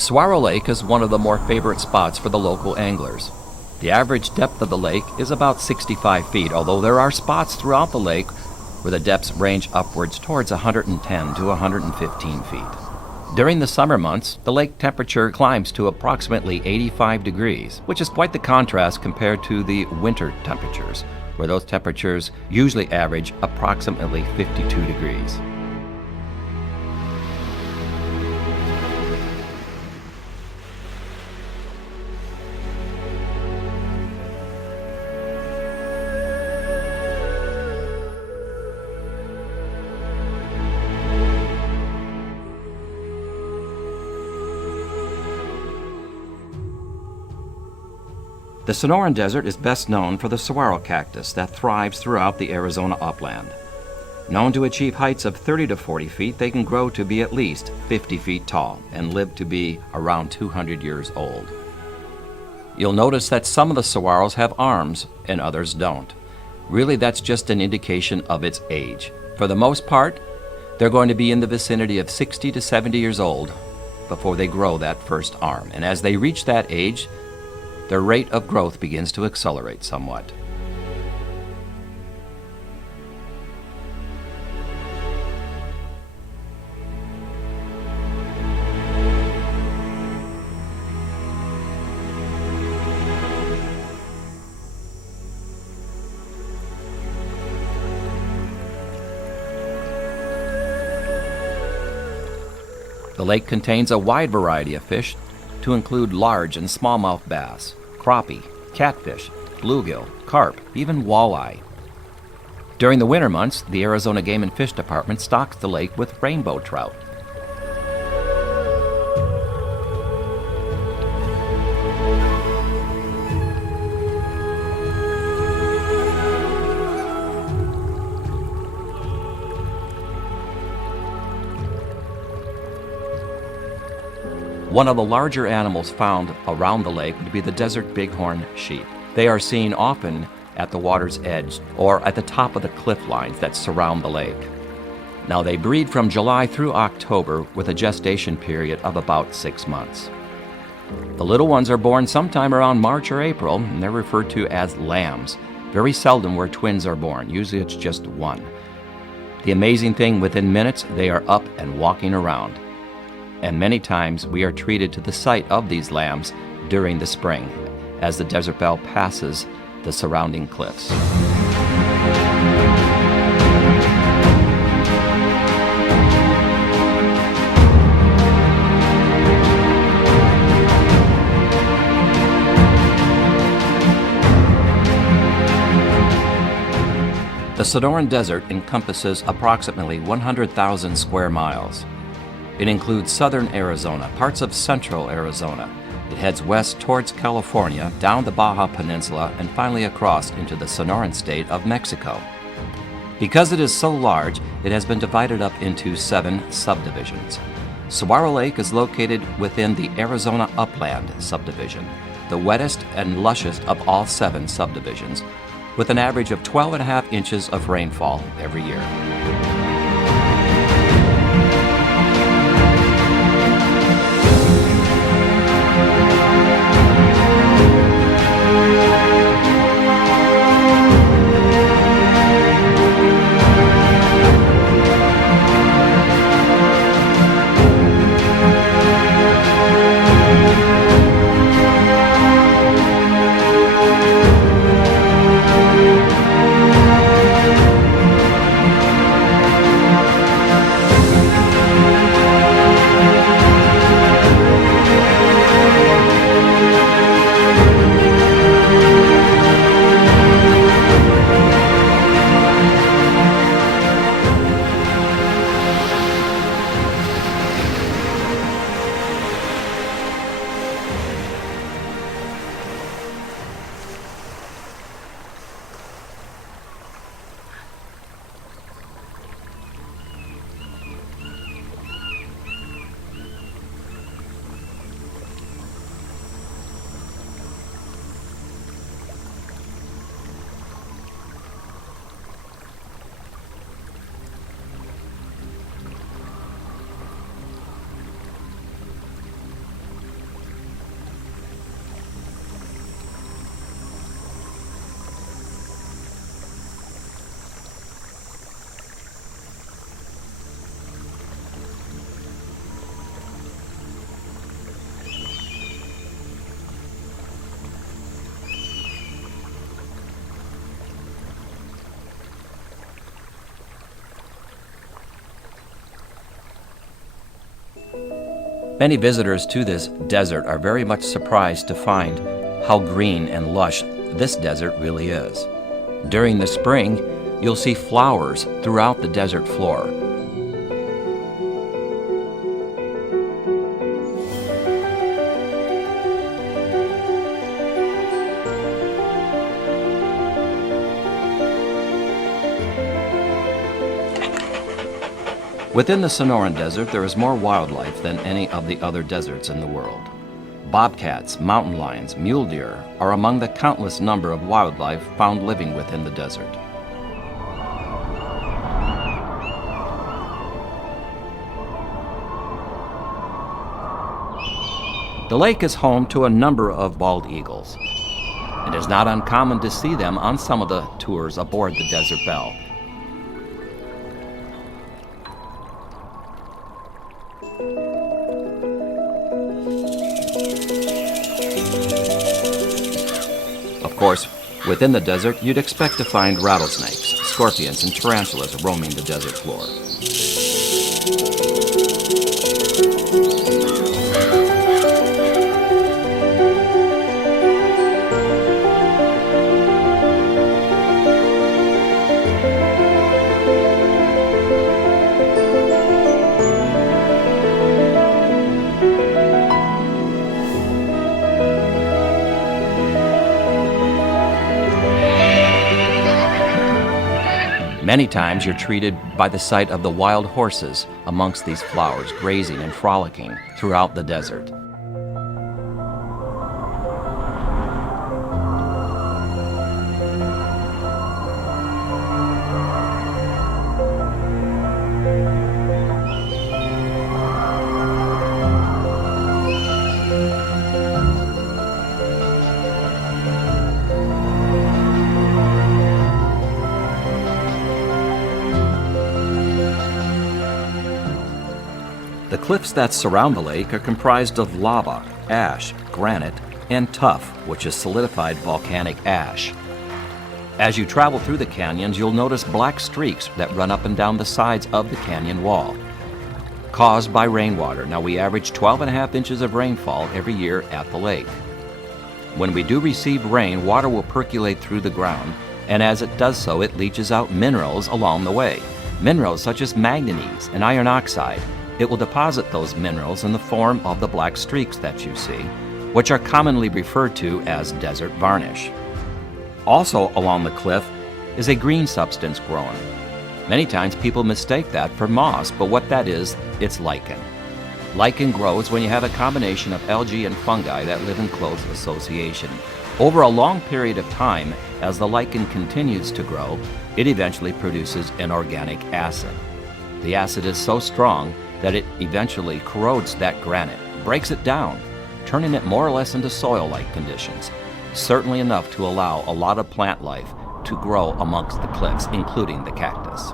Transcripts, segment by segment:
Saguaro Lake is one of the more favorite spots for the local anglers. The average depth of the lake is about 65 feet, although there are spots throughout the lake where the depths range upwards towards 110 to 115 feet. During the summer months, the lake temperature climbs to approximately 85 degrees, which is quite the contrast compared to the winter temperatures, where those temperatures usually average approximately 52 degrees. The Sonoran Desert is best known for the saguaro cactus that thrives throughout the Arizona upland. Known to achieve heights of 30 to 40 feet, they can grow to be at least 50 feet tall and live to be around 200 years old. You'll notice that some of the saguaros have arms and others don't. Really, that's just an indication of its age. For the most part, they're going to be in the vicinity of 60 to 70 years old before they grow that first arm. And as they reach that age, their rate of growth begins to accelerate somewhat. The lake contains a wide variety of fish, to include large and smallmouth bass, crappie, catfish, bluegill, carp, even walleye. During the winter months, the Arizona Game and Fish Department stocks the lake with rainbow trout. One of the larger animals found around the lake would be the desert bighorn sheep. They are seen often at the water's edge or at the top of the cliff lines that surround the lake. Now, they breed from July through October with a gestation period of about 6 months. The little ones are born sometime around March or April, and they're referred to as lambs. Very seldom where twins are born. Usually it's just one. The amazing thing, within minutes, they are up and walking around. And many times we are treated to the sight of these lambs during the spring as the desert belle passes the surrounding cliffs. The Sonoran Desert encompasses approximately 100,000 square miles. It includes southern Arizona, parts of central Arizona. It heads west towards California, down the Baja Peninsula, and finally across into the Sonoran state of Mexico. Because it is so large, it has been divided up into 7 subdivisions. Saguaro Lake is located within the Arizona Upland subdivision, the wettest and lushest of all 7 subdivisions, with an average of 12.5 inches of rainfall every year. Many visitors to this desert are very much surprised to find how green and lush this desert really is. During the spring, you'll see flowers throughout the desert floor. Within the Sonoran Desert, there is more wildlife than any of the other deserts in the world. Bobcats, mountain lions, mule deer are among the countless number of wildlife found living within the desert. The lake is home to a number of bald eagles. It is not uncommon to see them on some of the tours aboard the Desert Belle. Of course, within the desert, you'd expect to find rattlesnakes, scorpions, and tarantulas roaming the desert floor. Many times you're treated by the sight of the wild horses amongst these flowers, grazing and frolicking throughout the desert. The cliffs that surround the lake are comprised of lava, ash, granite, and tuff, which is solidified volcanic ash. As you travel through the canyons, you'll notice black streaks that run up and down the sides of the canyon wall, caused by rainwater. Now, we average 12.5 inches of rainfall every year at the lake. When we do receive rain, water will percolate through the ground, and as it does so, it leaches out minerals along the way. Minerals such as manganese and iron oxide. It will deposit those minerals in the form of the black streaks that you see, which are commonly referred to as desert varnish. Also along the cliff is a green substance growing. Many times people mistake that for moss, but what that is, it's lichen. Lichen grows when you have a combination of algae and fungi that live in close association. Over a long period of time, as the lichen continues to grow, it eventually produces an organic acid. The acid is so strong that it eventually corrodes that granite, breaks it down, turning it more or less into soil-like conditions, certainly enough to allow a lot of plant life to grow amongst the cliffs, including the cactus.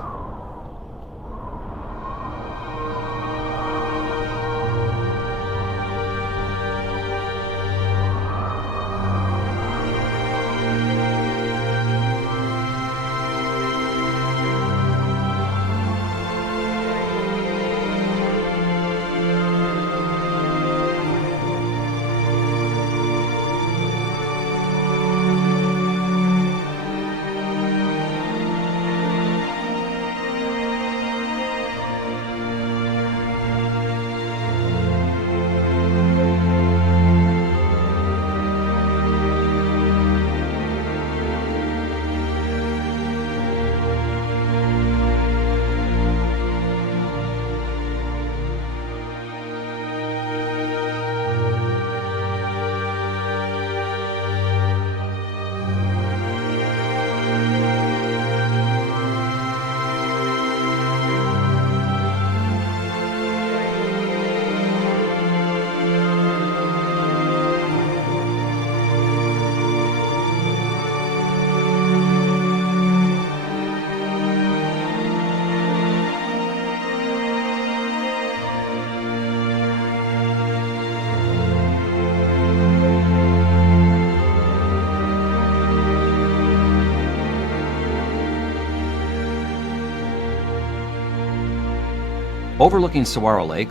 Overlooking Saguaro Lake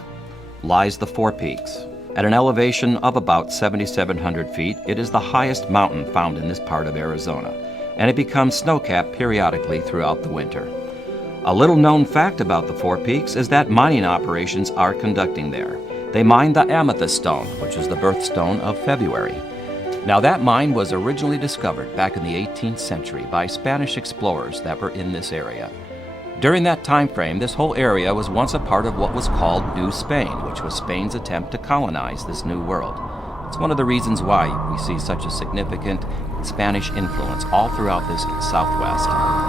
lies the Four Peaks. At an elevation of about 7,700 feet, it is the highest mountain found in this part of Arizona, and it becomes snow-capped periodically throughout the winter. A little known fact about the Four Peaks is that mining operations are conducting there. They mine the amethyst stone, which is the birthstone of February. Now that mine was originally discovered back in the 18th century by Spanish explorers that were in this area. During that time frame, this whole area was once a part of what was called New Spain, which was Spain's attempt to colonize this new world. It's one of the reasons why we see such a significant Spanish influence all throughout this Southwest.